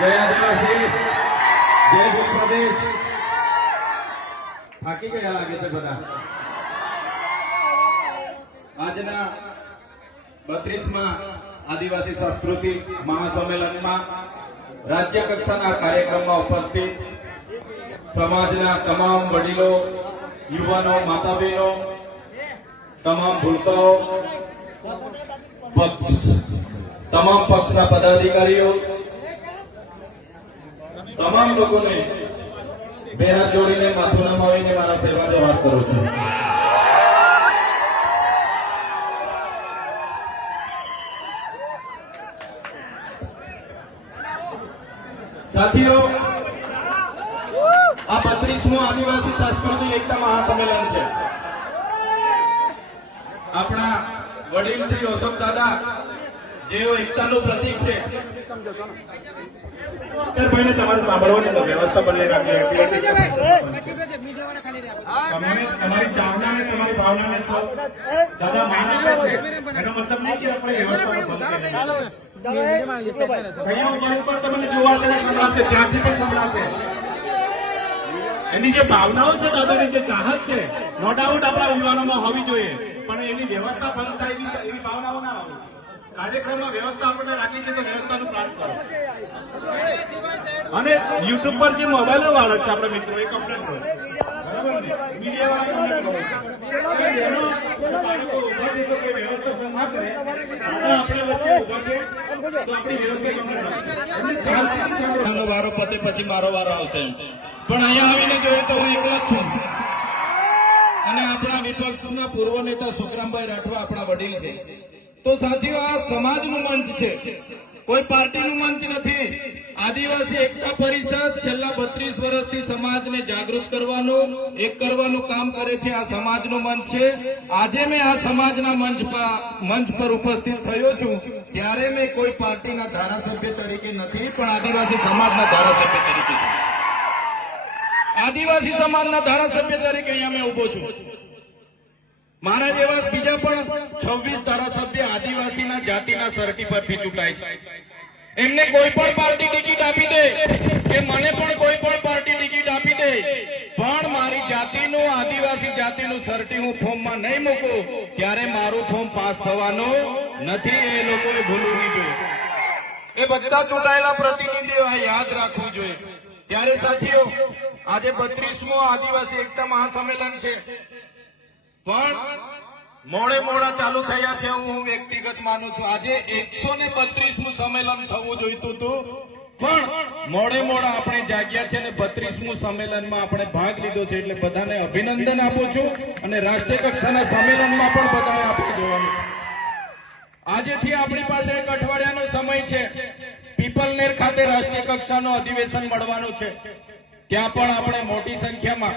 જય આદિવાસી થાકી ગયા લાગે છે બધા. આજના બત્રીસમાં આદિવાસી સંસ્કૃતિ મહાસંમેલનમાં રાજ્ય કક્ષાના કાર્યક્રમમાં ઉપસ્થિત સમાજના તમામ વડીલો, યુવાનો માતા બહેનો તમામ ભૂલકાઓ તમામ પક્ષના પદાધિકારીઓ તમામ લોકોને બે હાથ જોડીને માથું નમાવીને મારા સેવાને વાત કરું છું. સાથીઓ, આ બત્રીસમું આદિવાસી સાંસ્કૃતિક એકતા મહાસંમેલન છે. આપણા વડીલ શ્રી અશોક દાદા જેઓ એકતાનું પ્રતીક છે. ભાઈને તમારે સાંભળવાની તો વ્યવસ્થા બદલી રાખી તમારી ચાવના ને તમારી ભાવના ને દાદા, માન આપે છે એનો મતલબ નહીં કે આપણે વ્યવસ્થા ઉપર તમને જોવાશે ને સંભળાશે, ત્યાંથી પણ સંભળાશે. એની જે ભાવનાઓ છે દાદાની, જે ચાહત છે નો ડાઉટ આપણા યુવાનોમાં હોવી જોઈએ. પણ એની વ્યવસ્થા બંધ થાય એવી ભાવનાઓ ના હોય. કાર્યક્રમમાં વ્યવસ્થા આપણે રાખી છે તો વ્યવસ્થાનું અને યુટ્યુબ પર જે મોબાઈલો વાળો છે આપણે મિત્રો, એ કમ્પ્લેન કરો. વારો પતે પછી મારો વારો આવશે પણ અહીંયા આવીને જોઈએ તો હું એકલા જ છું. અને આપણા વિપક્ષના પૂર્વ નેતા સુખરામભાઈ રાઠવા આપણા વડીલ છે. તો સાથીઓ, આ સમાજનું મંચ છે. કોઈ પાર્ટીનું મંચ નથી. આદિવાસી એકતા પરિષદ છેલ્લા બત્રીસ વર્ષથી સમાજને જાગૃત કરવાનું, એક કરવાનું કામ કરે છે. આ સમાજનું મંચ છે. આજે મેં આ સમાજના મંચ પર મંચ પર ઉપસ્થિત થયો છું. ત્યારે મેં કોઈ પાર્ટીના ધારાસભ્ય તરીકે નથી, પણ આદિવાસી સમાજના ધારાસભ્ય તરીકે આદિવાસી સમાજના ધારાસભ્ય તરીકે અહીંયા મેં ઊભો છું. મારા જેવા બીજા પણ છવ્વીસ ધારાસભ્ય આદિવાસીના જાતિના સરકી પરથી ચૂંટાય છે. એમને કોઈ પણ પાર્ટી ટિકિટ આપી દે કે મને પણ કોઈ પણ પાર્ટી ટિકિટ આપી દે, પણ મારી જાતિનું, આદિવાસી જાતિનું સરટી હું ફોર્મમાં નહીં મૂકું, ત્યારે મારું ફોર્મ પાસ થવાનું નથી, એ લોકોએ ભૂલવું નહીં જોઈએ એ બધા ચૂંટાયેલા પ્રતિનિધિઓ યાદ રાખવું જોઈએ. ત્યારે સાથીઓ, આજે બત્રીસમો આદિવાસી એકતા મહાસંમેલન છે. પણ મોડે મોડા ચાલુ થયા છે હું વ્યક્તિગત માનું છું. આજે એકસો ને બત્રીસમું સંમેલન થવું જોઈતું હતું. પણ મોડે મોડા આપણે જાગ્યા છે અને બત્રીસમું સંમેલનમાં આપણે ભાગ લીધો છે એટલે બધાને અભિનંદન આપું છું અને રાષ્ટ્રીય કક્ષાના સંમેલનમાં પણ બધાએ આપણે જોવાનું આજેથી આપણી પાસે એક અઠવાડિયાનો સમય છે. પીપલનેર ખાતે રાષ્ટ્રીય કક્ષાનું અધિવેશન મળવાનું છે. ત્યાં પણ આપણે મોટી સંખ્યામાં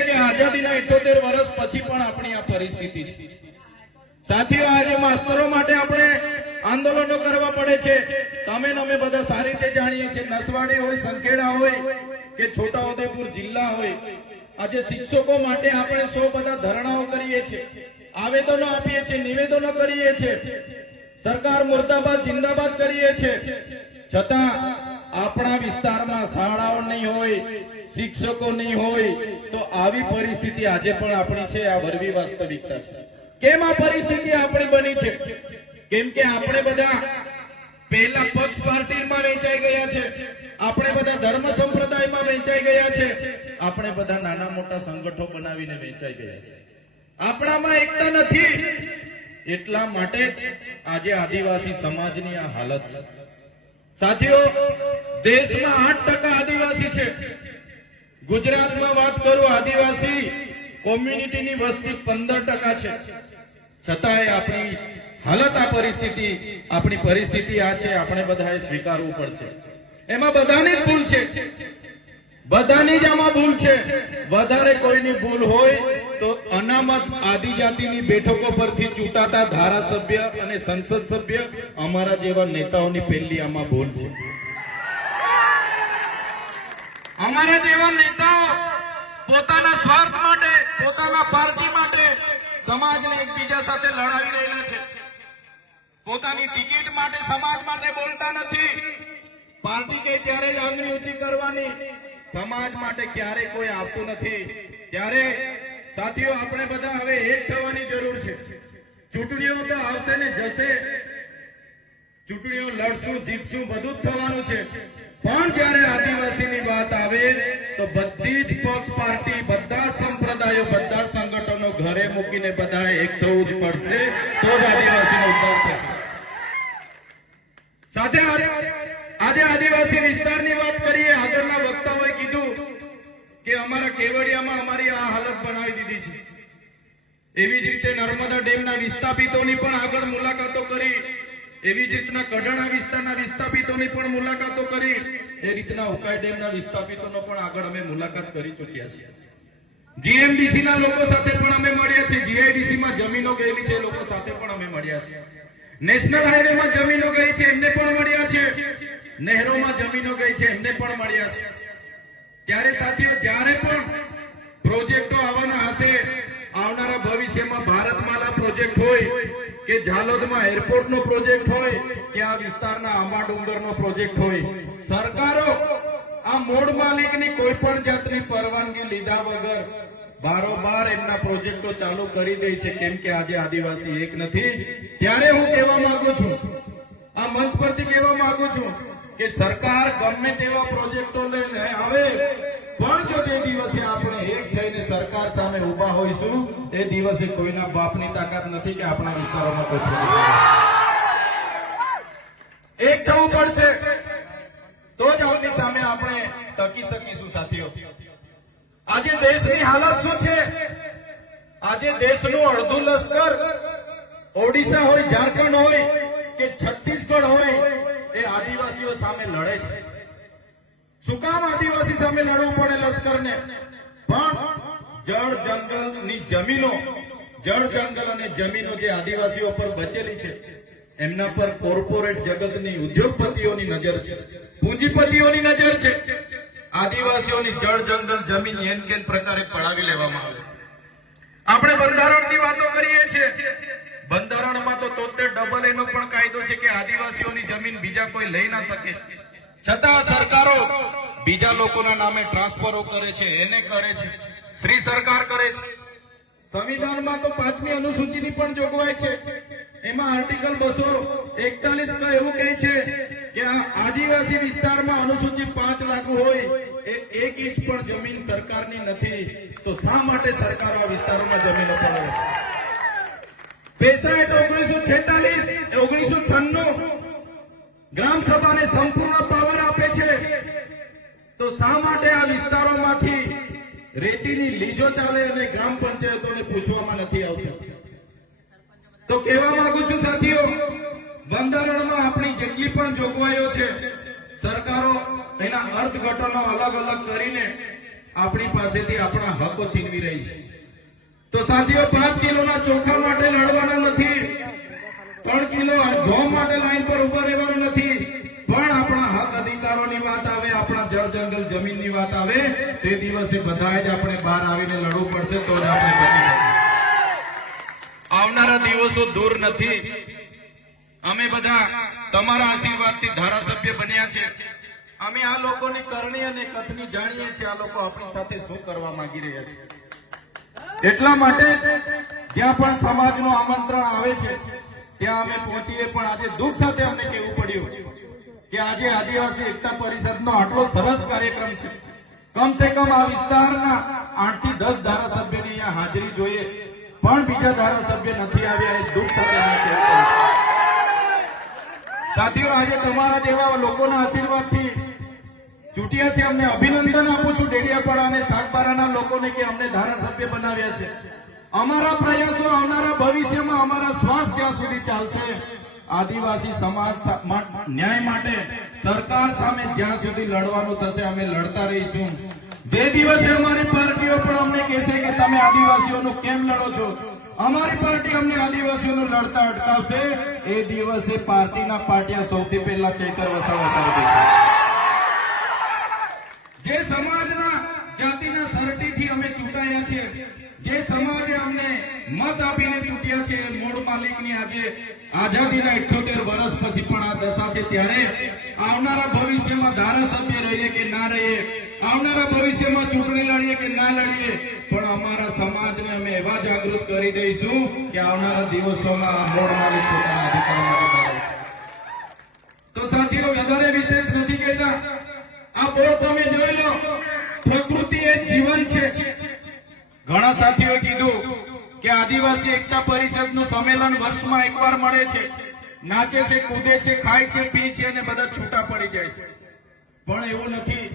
કે આઝાદીના ઇઠોતેર છોટાઉદેપુર જિલ્લા હોય, આજે શિક્ષકો માટે આપણે સૌ બધા ધરણાઓ કરીએ છીએ. આવેદનો આપીએ છીએ, નિવેદનો કરીએ છીએ. સરકાર મુર્દાબાદ, જિંદાબાદ કરીએ છીએ. છતાં આપણા વિસ્તારમાં શાળાઓ નહીં હોય, શિક્ષકો નહીં હોય, તો આવી પરિસ્થિતિ આજે પણ આપણી છે, આ વરવી વાસ્તવિકતા છે. કેમ આ પરિસ્થિતિ આપણી બની છે? કેમ કે આપણે બધા પહેલા પક્ષ પાર્ટીમાં વેચાઈ ગયા છે, આપણે બધા ધર્મ સંપ્રદાયમાં વેચાઈ ગયા છે, આપણે બધા નાના મોટા સંગઠનો બનાવીને વેચાઈ ગયા છે. આપણામાં એકતા નથી. એટલા માટે જ આજે આદિવાસી સમાજની આ હાલત છે. સાથીઓ, દેશમાં આઠ ટકા આદિવાસી છે. ગુજરાતમાં વાત કરું, આદિવાસી કોમ્યુનિટીની વસ્તી પંદર ટકા છે. છતાંય આપણી હાલત આ પરિસ્થિતિ, આપણી પરિસ્થિતિ આ છે, આપણે બધાએ સ્વીકારવું પડશે. એમાં બધાની જ ભૂલ છે. બધાની જ આમાં ભૂલ છે. વધારે કોઈની ભૂલ હોય તો અનામત આદિજાતિની બેઠકો પરથી ચૂંટાતા ધારાસભ્ય અને સંસદ સભ્ય અમારા જેવા નેતાઓની પહેલી આમાં ભૂલ છે. અમારા જેવા નેતાઓ પોતાના સ્વાર્થ માટે પોતાના પાર્ટી માટે સમાજને એકબીજા સાથે લડાવી રહેલા છે. પોતાની ટિકિટ માટે સમાજ માટે બોલતા નથી. પાર્ટી કઈ ત્યારે જ આંગળી ઊંચી કરવાની? સમાજ માટે ક્યારે કોઈ આવતું નથી. ત્યારે સાથીઓ, આપણે બધા હવે એક થવાની જરૂર છે. ચૂંટણીઓ તો આવશે ને જશે. ચૂંટણીઓ લડશું, જીતશું, બધું જ થવાનું છે. પણ જ્યારે આદિવાસીની વાત આવે, તો બધી જ પક્ષ પાર્ટી, બધા સંપ્રદાયો, બધા સંગઠનો ઘરે મૂકીને બધા એક થવું જ પડશે, તો જ આદિવાસીનો ઉદ્ધાર થશે. સાથે આજે આદિવાસી વિસ્તારની વાત કરીએ, આગળના વક્તાઓએ કીધું કે અમારા કેવડિયામાં અમારી આ હાલત બનાવી દીધી છે. એવી જ રીતે નર્મદા ડેમના વિસ્થાપિતોની પણ આગળ મુલાકાતો કરી, એવી જ રીતના કઢણા વિસ્તારના વિસ્થાપિતોની પણ મુલાકાતો કરી, એ રીતના ઉકાઈ ડેમના વિસ્થાપિતોનો પણ આગળ અમે મુલાકાત કરી ચૂક્યા છીએ. જીએમડીસી ના લોકો સાથે પણ અમે મળ્યા છે જીઆઈડીસી માં જમીનો ગયેલી છે લોકો સાથે પણ અમે મળ્યા છે નેશનલ હાઈવે માં જમીનો ગઈ છે, એમને પણ મળ્યા છે. નહેરોમાં જમીનો ગઈ છે, એમને પણ મળ્યા છે. ત્યારે સાથીઓ, જ્યારે પણ પ્રોજેક્ટો આવવાના હશે, આવનારા ભવિષ્યમાં ભારતમાલા પ્રોજેક્ટ હોય કે ઝાલોદમાં એરપોર્ટનો પ્રોજેક્ટ હોય કે આ વિસ્તારના આંબા ડુંગરનો પ્રોજેક્ટ હોય, સરકારો આ મૂળ માલિકની કોઈ પણ જાતની પરવાનગી લીધા વગર બારોબાર એમના પ્રોજેક્ટો ચાલુ કરી દે છે, કેમ કે આજે આદિવાસી એક નથી. ત્યારે હું કહેવા માંગુ છું, આ મંચ પરથી કહેવા માંગુ છું કે સરકાર ગમે તેવા પ્રોજેક્ટો લઈને આવે, પણ જો તે દિવસે આપણે એક થઈને સરકાર સામે ઊભા હોઈશું, એ દિવસે કોઈના બાપની તાકાત નથી કે આપણા વિસ્તારોમાં કોઈ એક થવું પડશે. તો જ આવની સામે આપણે ટકી શકીશું, સાથીઓ. આજે દેશની હાલત શું છે? આજે દેશનું અડધું લશ્કર ઓડિશા હોય ઝારખંડ સામે લડે છે. શું કામ આદિવાસી સામે લડવું પડે લશ્કરને? પણ જળ જંગલની જમીનો, જળ જંગલ અને જમીનો જે આદિવાસીઓ પર બચેલી છે, એમના પર કોર્પોરેટ જગતની ઉદ્યોગપતિઓની નજર છે. પૂંજીપતિઓની નજર છે. આદિવાસીઓની જળ જંગલ જમીન એન કેન પ્રકારે પડાવી લેવામાં આવે છે. આપણે બંધારણની વાતો કરીએ છીએ. બંધારણમાં તો તોતેર ડબલ એનો પણ કાયદો છે કે આદિવાસીઓની જમીન બીજા કોઈ લઈ ના શકે. છતાં સરકારો બીજા લોકોના નામે ટ્રાન્સફરો કરે છે એને કરે છે. શ્રી સરકાર કરે છે. સંવિધાનમાં તો પાંચમી અનુસૂચિની પણ જોગવાઈ છે. એમાં આર્ટિકલ બસો એકતાલીસ એવું કહે છે કે આદિવાસી વિસ્તારમાં અનુસૂચિ પાંચ લાગુ હોય એ એક ઇંચ પણ જમીન સરકારની નથી તો શા માટે સરકારો આ વિસ્તારોમાં જમીનો ફાળવે છે તો શા માટે છું સાથીઓ, બંધારણમાં આપણી જેટલી પણ જોગવાઈઓ છે. સરકારો એના અર્થઘટનો અલગ અલગ કરીને આપણી પાસેથી આપણા હકો છીનવી રહી છે. તો સાથીઓ, પાંચ કિલોના ચોખા માટે લડવાના નથી. ત્રણ કિલો ઘઉં માટે લાઈન પર ઊભા રહેવાનું નથી. પણ આપણા હક અધિકારોની વાત આવે, આપણા જળ જંગલ જમીનની વાત આવે, તે દિવસે બધાએ જ આપણે બહાર આવીને લડવું પડશે, તો જ આપણે આવનારા દિવસો દૂર નથી. અમે બધા તમારા આશીર્વાદથી ધારાસભ્ય બન્યા છે અમે આ લોકોની કરણી અને કથની જાણીએ છીએ, આ લોકો આપણી સાથે શું કરવા માંગી રહ્યા છે. એટલા માટે જ્યાં પણ સમાજનું આમંત્રણ આવે છે, ત્યાં અમે પહોંચીએ. પણ આજે દુઃખ સાથે અમને કહેવું પડ્યું કે આજે આદિવાસી એકતા પરિષદનો આટલો સરસ કાર્યક્રમ છે. કમ સે કમ આ વિસ્તારના આઠથી દસ ધારાસભ્યની અહીંયા હાજરી જોઈએ. પણ બીજા ધારાસભ્ય નથી આવ્યા, એ દુઃખ સાથે સાથીઓ, આજે તમારા જેવા લોકોના આશીર્વાદથી ચૂંટ્યા છે અમને અભિનંદન આપું છું ડેડિયાપાડા અને સાગબારાના લોકોને કે અમને ધારાસભ્ય બનાવ્યા છે. અમારા પ્રયાસો આવનારા ભવિષ્યમાં અમારા શ્વાસ જ્યાં સુધી ચાલશે, આદિવાસી સમાજ ન્યાય માટે સરકાર સામે જ્યાં સુધી લડવાનું થશે, અમે લડતા રહીશું. જે દિવસે અમારી પાર્ટીઓ પણ અમને કહેશે કે તમે આદિવાસીઓનું કેમ લડો છો? અમારી પાર્ટી અમને આદિવાસીઓનું લડતા અટકાવશે. એ દિવસે પાર્ટીના પાટિયા સૌથી પહેલા ચૈતર વસાવા કરી દેશે જે સમાજના જાતિના સરટીથી અમે ચૂંટાયા છીએ જે સમાજે અમને મત આપીને ચૂંટ્યા છે મૂળ માલિકની આજે આઝાદીના 78 વર્ષ પછી પણ આ દશા છે ત્યારે આવનારા ભવિષ્યમાં ધારાસભ્ય રહીએ કે ના રહીએ, આવનારા ભવિષ્યમાં ચૂંટણી લડીએ કે ના લડીએ, પણ અમારા સમાજને અમે એવા જાગૃત કરી દઈશું કે આવનારા દિવસોમાં મૂળ માલિક. તો સાથીઓ વધારે વિશેષ નથી કહેતા આ બોર્ડ તમે લો જીવન છે. ઘણા સાથીઓએ કીધું કે આદિવાસી એકતા પરિષદનું સંમેલન વર્ષમાં એકવાર મળે છે. નાચે છે કૂદે છે ખાય છે પી છે અને બધા છૂટા પડી જાય છે. પણ એવું નથી.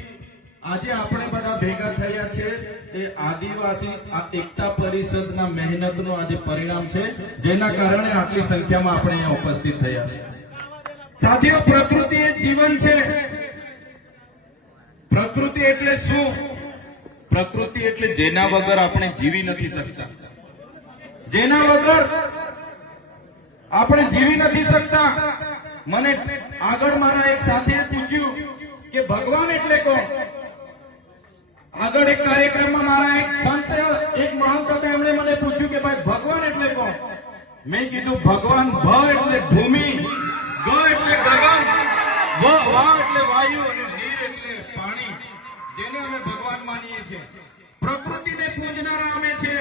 આજે આપણે બધા ભેગા થયા છે એ આદિવાસી આ એકતા પરિષદના મહેનતનું આજે પરિણામ છે. જેના કારણે આટલી સંખ્યામાં આપણે અહીંયા ઉપસ્થિત થયા છે. સાથીઓ પ્રકૃતિ એ જીવન છે. પ્રકૃતિ એટલે શું? પ્રકૃતિ એટલે જેના વગર આપણે જીવી નથી શકતા. જેના વગર આપણે જીવી નથી શકતા. મને આગળ મારા એક સાથીએ પૂછ્યું કે, ભગવાન એટલે કોણ? આગળ એક કાર્યક્રમમાં મારા એક સંત, એક મહંત હતા એમણે મને પૂછ્યું કે, ભાઈ, ભગવાન એટલે કોણ? મેં કીધું, ભગવાન ભ એટલે ભૂમિ, ગ એટલે ગગન વ એટલે વાયુ અને જેને અમે ભગવાન માનીએ છીએ. પ્રકૃતિને પૂજનારા અમે છે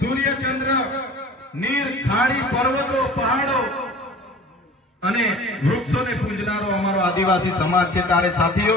સૂર્ય, ચંદ્ર, નીર, ખાડી, પર્વતો, પહાડો અને વૃક્ષોને પૂજનારો અમારો આદિવાસી સમાજ છે. તારે સાથીઓ